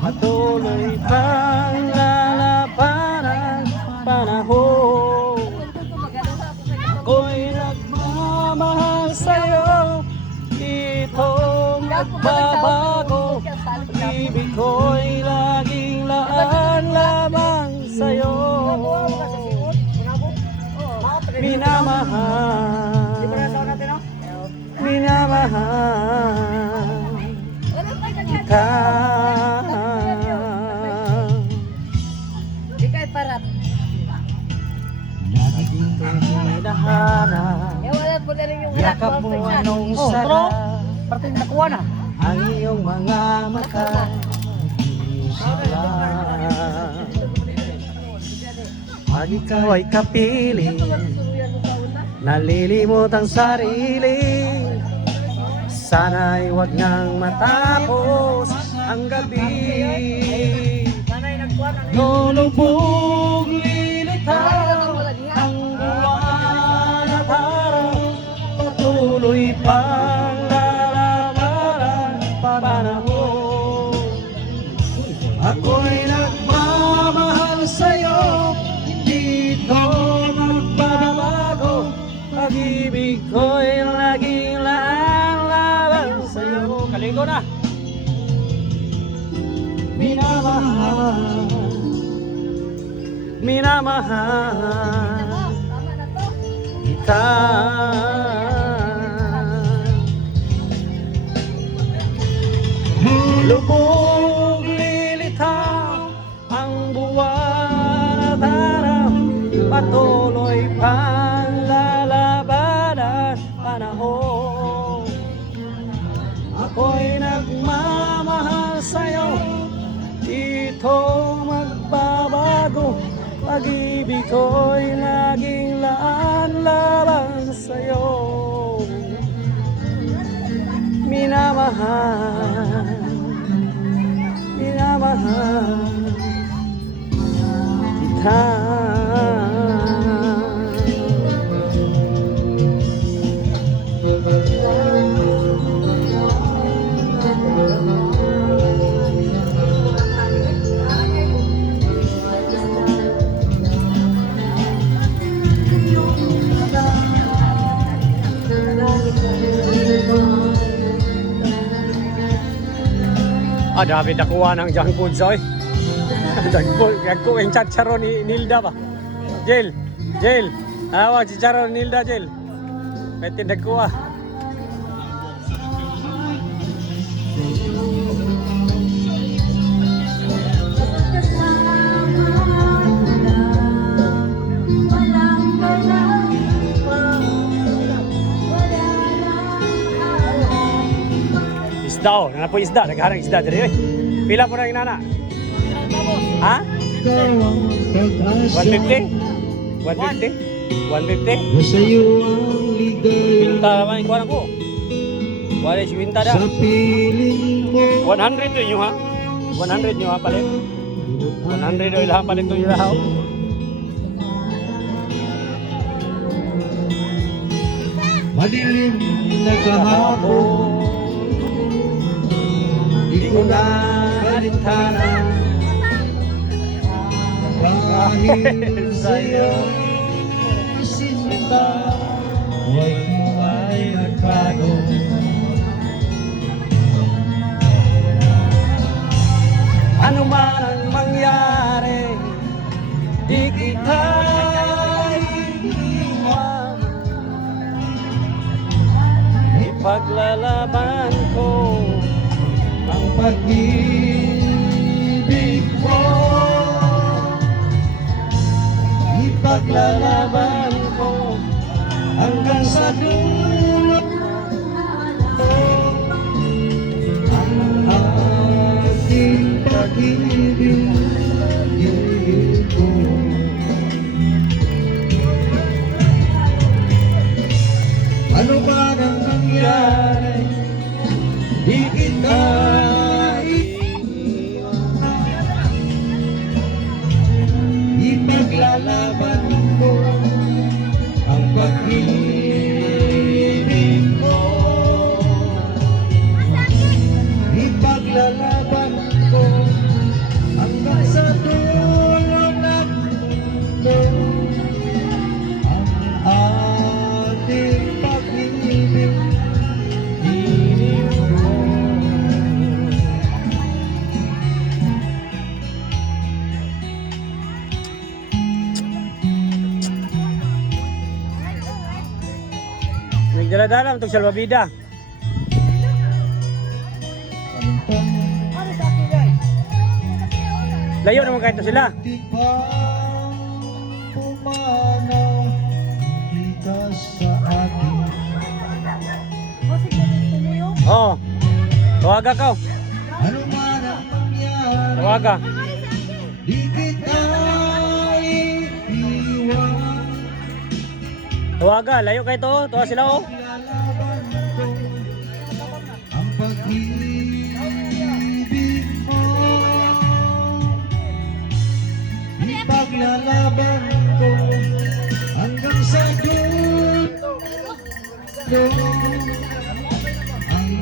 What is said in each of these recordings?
patuloy pang lalabanan panahon. Ako'y nagmamahal sa'yo, itong nagbabago. Ibig ko'y laging laan lamang sa'yo. Minamahal, minamahal kita. Ikay parat. Laging tinidahanap, Wala po na rin yung yakap mo anong sarap. Parting nakuha na. Ang iyong mga mata pag ikaw ay kapiling, nalilimot ang sarili. Sana'y wag nang matapos ang gabi. Lulubog lilitaw ang buwan at araw, patuloy pang lalabanan panahon. Ako'y nagmamahal sa'yo, hindi ito magbabago. Pag-ibig ko'y laging laan sa'yo. Kaligo na. Minamahal, minamahal kita. Lubog lilitaw ang buwan at araw, patuloy pang lalabanan panahon. Ako'y nagmamahal sa'yo, ito magbabago. Pag-ibig ko'y laging laan lamang sa'yo. Minamahal, minamahal kita. Dami nakuha ng junk food soy. Nagko yung chacharon ni Nilda ba? Jel, Jel. Awag si chacharon ni Nilda, Jel. May tinagkuha. Isda oh, nana po isda, nagharang isda diri oy. Pila po na inana? Ha? 150? 150? 150? Pinta naman ikuha ko. Wala si pinta da. 100 yun ha? 100 nyo ha palit? 100 o ilahan palit ito ilahaw? Madilim na kahapon, di ko na alintana dahil sa'yo isinta, buhay mo ay nagbago. Ano man ang mangyari, di kita iiwan. Ipaglalaban ko ang pag-ibig mo. Ipaglalaban ko hanggang sa dulo ang ating pag-ibig ko. Ano man ang nangyari, di kita ipaglalaban ko ang pag-ibig mo. Ipaglalaban ko Dala-dala itong salbabida. Ano sa akin guys? Layo naman kahit sila. Di pa pumanaw kita sa akin. Masig na gusto mo yun? Oo. Tawaga ka. Ano man ang mangyari, Tawaga. di kita iiwan. Tawaga. Layo kayo to. Tawa sila oh. Lalaban ko ang pag-ibig mo. Ipaglalaban ko hanggang sa dulo ang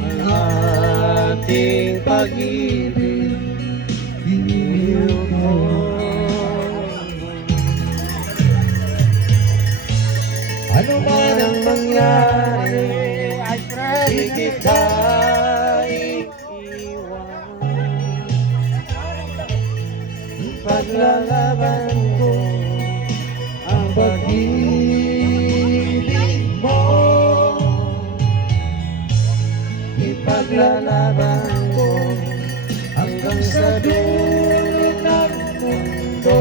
ating pag-ibig. Iniyo ko. Ano man ang mangyari, di kita iiwan. Ipaglalaban ko ang pag-ibig mo. Ipaglalaban ko hanggang sa dulo ng mundo.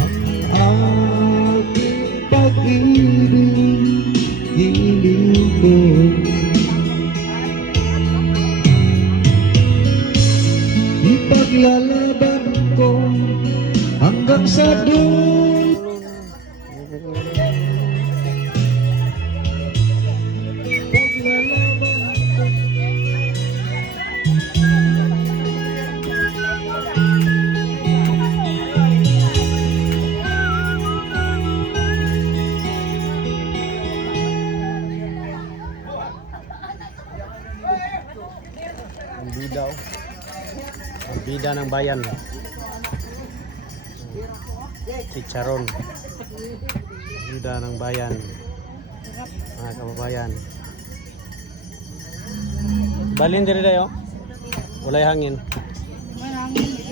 Ang ating pag-ibig, hiliw ko. Ipaglalaban ko hanggang sa dulo. Ipaglalaban ko. Ang bida oh. Ang bida ng bayan. Chicharon. Bida ng bayan. Mga kababayan. Balin diri dayo. Walay hangin. May hangin.